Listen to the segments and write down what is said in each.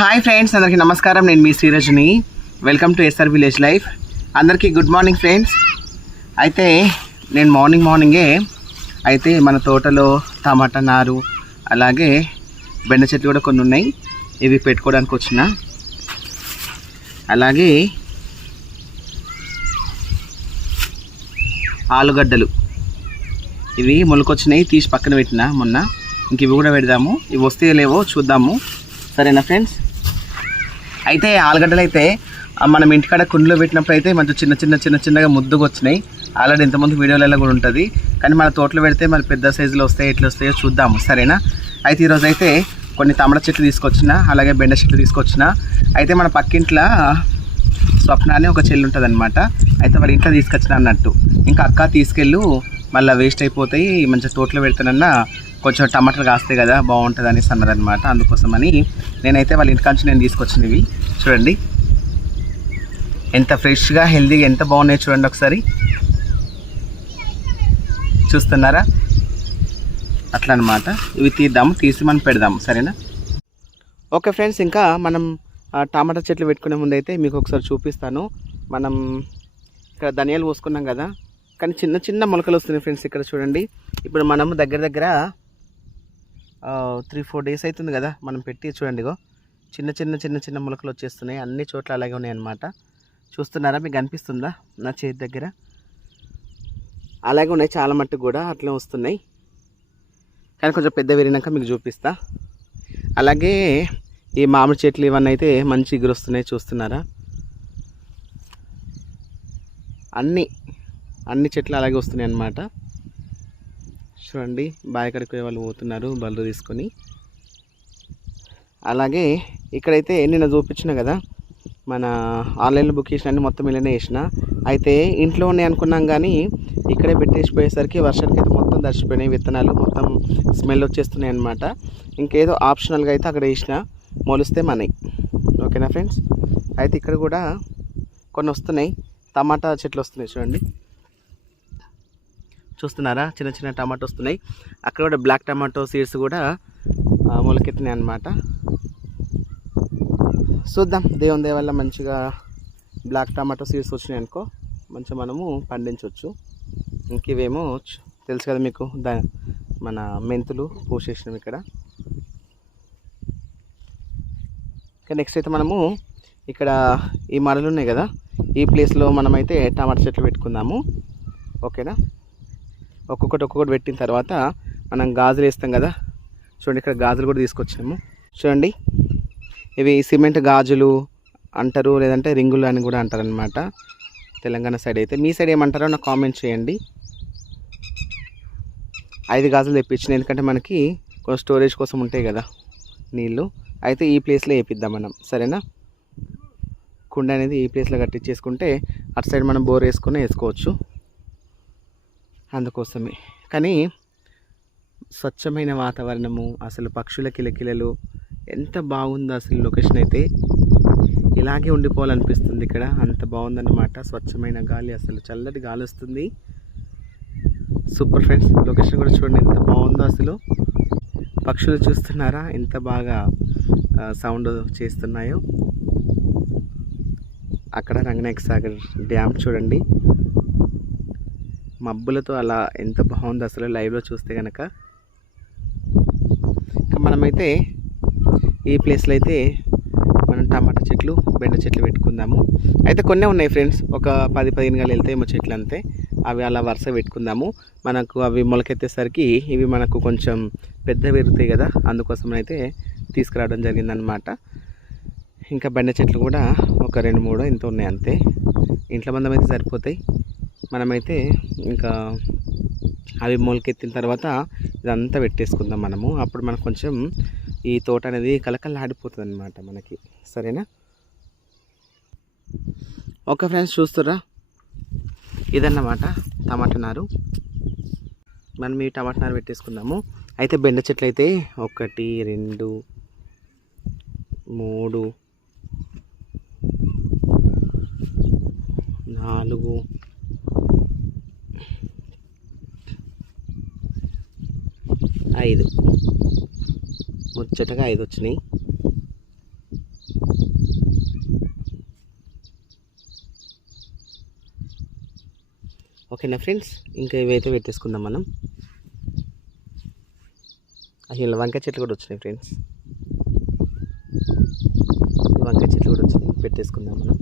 Hi friends, అందరికీ నమస్కారం. నేను మీ Srirajani. Welcome to SR village life. అందరికీ గుడ్ మార్నింగ్ ఫ్రెండ్స్. అయితే నేను మార్నింగే అయితే మన తోటలో టమాటా నారు అలాగే బెండ చెట్లు కూడా కొన్ని ఉన్నాయి. ఇవి పెట్టుకోవడానికి వచ్చిన. అలాగే ఆలుగడ్డలు ఇవి మొలకొచ్చినాయి, తీసి పక్కన పెట్టిన మొన్న. ఇంక ఇవి కూడా పెడదాము. ఇవి వస్తే లేవో చూద్దాము, సరేనా ఫ్రెండ్స్. అయితే ఆలుగడ్డలు అయితే మనం ఇంటికాడ కుండలో పెట్టినప్పుడు అయితే మంచి చిన్నగా ముద్దుగా వచ్చినాయి. ఆల్రెడీ ఇంతమంది వీడియోలలో కూడా ఉంటుంది. కానీ మన తోటలో పెడితే మరి పెద్ద సైజులో వస్తాయి, ఎట్లా వస్తాయో చూద్దాము, సరేనా. అయితే ఈరోజు అయితే కొన్ని టమాటా చెట్లు తీసుకొచ్చిన, అలాగే బెండ చెట్లు తీసుకొచ్చిన. అయితే మన పక్కింట్లో స్వప్న అని ఒక చెల్లి ఉంటుంది అనమాట. అయితే వాళ్ళ ఇంట్లో తీసుకొచ్చిన అన్నట్టు. ఇంకా అక్క తీసుకెళ్ళు, మళ్ళీ వేస్ట్ అయిపోతాయి, మంచిగా తోటలో పెడతానన్నా కొంచెం టమాటాలు కాస్తాయి కదా, బాగుంటుంది అనేసి అన్నదనమాట. అందుకోసమని నేనైతే వాళ్ళ ఇంటికాంచి నేను తీసుకొచ్చినవి. చూడండి ఎంత ఫ్రెష్గా హెల్తీగా ఎంత బాగున్నాయి చూడండి ఒకసారి. చూస్తున్నారా? అట్లా అనమాట. ఇవి తీద్దాము, తీసి మనం పెడదాము, సరేనా. ఓకే ఫ్రెండ్స్, ఇంకా మనం టమాటా చెట్లు పెట్టుకునే ముందు అయితే మీకు ఒకసారి చూపిస్తాను. మనం ఇక్కడ ధనియాలు పోసుకున్నాం కదా, కానీ చిన్న మొలకలు వస్తున్నాయి ఫ్రెండ్స్. ఇక్కడ చూడండి, ఇప్పుడు మనం దగ్గర 3-4 డేస్ అవుతుంది కదా మనం పెట్టి. చూడండి ఇగో చిన్న మొలకలు వచ్చేస్తున్నాయి. అన్ని చోట్ల అలాగే ఉన్నాయి అన్నమాట. చూస్తున్నారా? మీకు కనిపిస్తుందా? నా చేతి దగ్గర అలాగే ఉన్నాయి, చాలా మట్టుకు కూడా అట్లే వస్తున్నాయి. కానీ కొంచెం పెద్ద విరినాక మీకు చూపిస్తా. అలాగే ఈ మామిడి చెట్లు ఇవన్నీ అయితే మంచి ఎగురు వస్తున్నాయి. చూస్తున్నారా? అన్ని చెట్లు అలాగే వస్తున్నాయి అన్నమాట. చూడండి, బావి కడిపోయే వాళ్ళు పోతున్నారు బళ్ళు తీసుకొని. అలాగే ఇక్కడైతే నిన్న చూపించిన కదా, మన ఆన్లైన్లో బుక్ చేసిన అన్ని మొత్తం ఇలానే వేసిన. అయితే ఇంట్లో ఉన్నాయి అనుకున్నాం, కానీ ఇక్కడే పెట్టేసిపోయేసరికి వర్షానికి అయితే మొత్తం దర్శిపోయినాయి. విత్తనాలు మొత్తం స్మెల్ వచ్చేస్తున్నాయి అన్నమాట. ఇంకేదో ఆప్షనల్గా అయితే అక్కడ వేసిన, మొలిస్తే మనయి. ఓకేనా ఫ్రెండ్స్. అయితే ఇక్కడ కూడా కొన్ని వస్తున్నాయి, టమాటా చెట్లు వస్తున్నాయి. చూడండి, చూస్తున్నారా? చిన్న టమాటో వస్తున్నాయి. అక్కడ కూడా బ్లాక్ టమాటో సీడ్స్ కూడా మొలకెత్తినాయి అన్నమాట. చూద్దాం, దేవుని దయ వల్ల మంచిగా బ్లాక్ టమాటో సీడ్స్ వచ్చినాయి అనుకో, మంచిగా మనము పండించవచ్చు. ఇంక ఇవేమో తెలుసు కదా మీకు, మన మెంతులు పోసేసినాం ఇక్కడ. ఇంకా నెక్స్ట్ అయితే మనము ఇక్కడ ఈ మడలు ఉన్నాయి కదా, ఈ ప్లేస్లో మనమైతే టమాటా చెట్లు పెట్టుకుందాము. ఓకేనా. ఒక్కొక్కటి పెట్టిన తర్వాత మనం గాజులు వేస్తాం కదా. చూడండి, ఇక్కడ గాజులు కూడా తీసుకొచ్చినాము. చూడండి, ఇవి సిమెంట్ గాజులు అంటారు, లేదంటే రింగులు అని కూడా అంటారు అనమాట తెలంగాణ సైడ్. అయితే మీ సైడ్ ఏమంటారో నాకు కామెంట్ చేయండి. 5 గాజులు తెప్పించిన, ఎందుకంటే మనకి కొంచెం స్టోరేజ్ కోసం ఉంటాయి కదా నీళ్ళు. అయితే ఈ ప్లేస్లో వేపిద్దాం మనం, సరేనా. కుండ అనేది ఈ ప్లేస్లో కట్టించేసుకుంటే అటు సైడ్ మనం బోర్ వేసుకోవచ్చు. అందుకోసమే. కానీ స్వచ్ఛమైన వాతావరణము, అసలు పక్షుల కిలకిలలు ఎంత బాగుందో అసలు. లొకేషన్ అయితే ఇలాగే ఉండిపోవాలనిపిస్తుంది ఇక్కడ, అంత బాగుందన్నమాట. స్వచ్ఛమైన గాలి, అసలు చల్లటి గాలి వస్తుంది. Super friends. లొకేషన్ కూడా చూడండి ఎంత బాగుందో అసలు. పక్షులు చూస్తున్నారా ఎంత బాగా సౌండ్ చేస్తున్నాయో. అక్కడ రంగనాయక సాగర్ డ్యామ్ చూడండి, మబ్బులతో అలా ఎంత బాగుంది అసలు లైవ్లో చూస్తే కనుక. ఇంకా మనమైతే ఈ ప్లేస్లో అయితే మనం టమాటా చెట్లు బెండ చెట్లు పెట్టుకుందాము. అయితే కొన్ని ఉన్నాయి ఫ్రెండ్స్, ఒక 10-15 గలు వెళ్తాయేమో చెట్లు అంతే. అవి అలా వరుస పెట్టుకుందాము. మనకు అవి మొలకెత్తేసరికి ఇవి మనకు కొంచెం పెద్ద పెరుగుతాయి కదా, అందుకోసం అయితే తీసుకురావడం జరిగిందనమాట. ఇంకా బెండ చెట్లు కూడా ఒక 2-3 ఇంత ఉన్నాయి అంతే. ఇంట్లో మందం అయితే సరిపోతాయి. మనమైతే ఇంకా అవి మొలకెత్తిన తర్వాత ఇదంతా పెట్టేసుకుందాం మనము. అప్పుడు మనకు కొంచెం ఈ తోట అనేది కలకల్లాడిపోతుంది అన్నమాట మనకి, సరేనా. ఓకే ఫ్రెండ్స్, చూస్తుర్రా? ఇదన్నమాట టమాటా నారు. మనం ఈ టమాటా నారు పెట్టేసుకుందాము. అయితే బెండ చెట్లు అయితే 1 2 3 4 5 ముచ్చటగా 5 వచ్చినాయి. ఓకేనా ఫ్రెండ్స్, ఇంకా ఇవైతే పెట్టేసుకుందాం మనం. అసలు వంకాయ చెట్లు కూడా వచ్చినాయి ఫ్రెండ్స్, వంకాయ చెట్లు కూడా వచ్చినాయి, పెట్టేసుకుందాం మనం.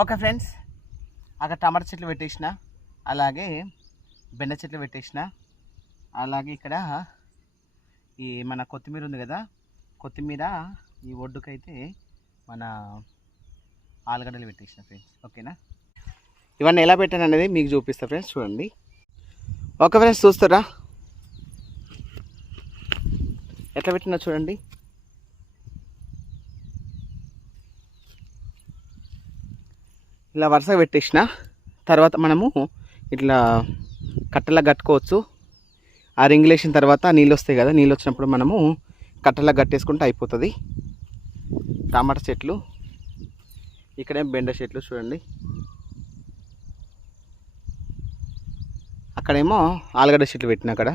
ఓకే ఫ్రెండ్స్, అక్కడ టమాటా చెట్లు పెట్టేసిన, అలాగే బెండ చెట్లు పెట్టేసిన, అలాగే ఇక్కడ ఈ మన కొత్తిమీర ఉంది కదా, కొత్తిమీర ఈ ఒడ్డుకైతే మన ఆలుగడ్డలు పెట్టేసిన ఫ్రెండ్స్. ఓకేనా, ఇవన్నీ ఎలా పెట్టాను అనేది మీకు చూపిస్తా ఫ్రెండ్స్, చూడండి. ఓకే ఫ్రెండ్స్, చూస్తారా ఎట్లా పెట్టినా చూడండి. ఇలా వరుసగా పెట్టేసిన తర్వాత మనము ఇట్లా కట్టలా కట్టుకోవచ్చు. ఆ రింగులు వేసిన తర్వాత నీళ్ళు వస్తాయి కదా, నీళ్ళు వచ్చినప్పుడు మనము కట్టలా కట్టేసుకుంటే అయిపోతుంది. టమాటా చెట్లు, ఇక్కడే బెండ చెట్లు చూడండి, అక్కడేమో ఆలుగడ్డ చెట్లు పెట్టిన, అక్కడ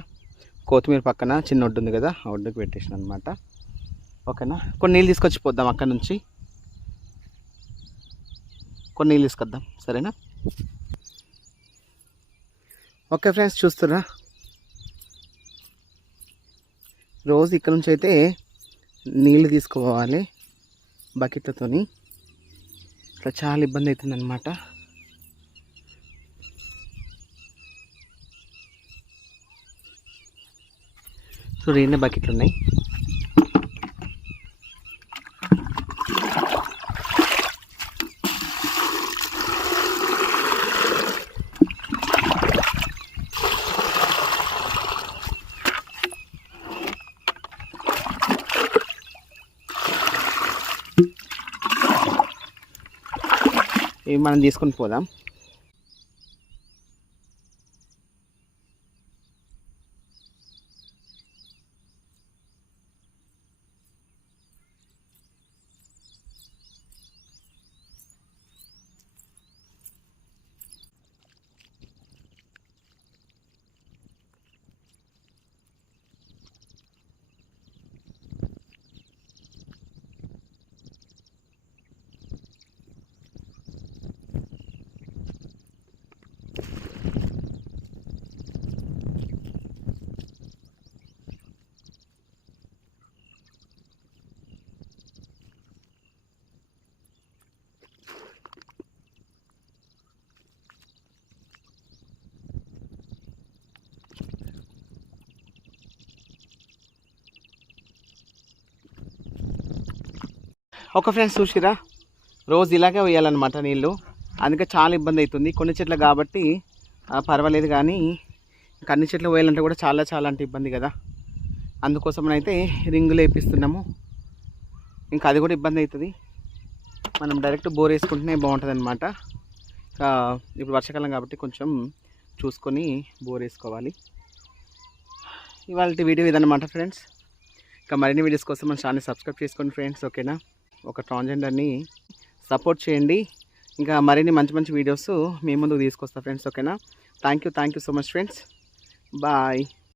కొత్తిమీర పక్కన చిన్న ఒడ్డు ఉంది కదా, ఆ ఒడ్డుకి పెట్టేసిన అనమాట. ఓకేనా, కొన్ని నీళ్ళు తీసుకొచ్చి పోద్దాం, అక్కడ నుంచి కొన్ని నీళ్ళు తీసుకొద్దాం, సరేనా. ఓకే ఫ్రెండ్స్, చూస్తురా రోజు ఇక్కడ నుంచి అయితే నీళ్ళు తీసుకోవాలి బకెట్లతోని. ఇట్లా చాలా ఇబ్బంది అవుతుంది అనమాట. చూడు ఎన్ని బకెట్లు ఉన్నాయి. ఇవి మనం తీసుకొని పోదాం. ఒక ఫ్రెండ్స్ చూసిరా, రోజు ఇలాగే వేయాలన్నమాట నీళ్ళు. అందుకే చాలా ఇబ్బంది అవుతుంది. కొన్ని చెట్లు కాబట్టి పర్వాలేదు, కానీ ఇంకా అన్ని చెట్లు వేయాలంటే కూడా చాలా చాలా అంటే ఇబ్బంది కదా. అందుకోసం అయితే రింగులు వేపిస్తున్నాము. ఇంకా అది కూడా ఇబ్బంది అవుతుంది. మనం డైరెక్ట్ బోర్ వేసుకుంటేనే బాగుంటుంది అనమాట. ఇప్పుడు వర్షాకాలం కాబట్టి కొంచెం చూసుకొని బోర్ వేసుకోవాలి. ఇవాళ వీడియో ఇదన్నమాట ఫ్రెండ్స్. ఇంకా మరిన్ని వీడియోస్ కోసం మన ఛానల్ సబ్స్క్రైబ్ చేసుకోండి ఫ్రెండ్స్, ఓకేనా. ఒక ట్రాన్స్జెండర్ని సపోర్ట్ చేయండి. ఇంకా మరిన్ని మంచి మంచి వీడియోస్ మీ ముందుకు తీసుకొస్తా ఫ్రెండ్స్, ఓకేనా. Thank you so much friends. Bye.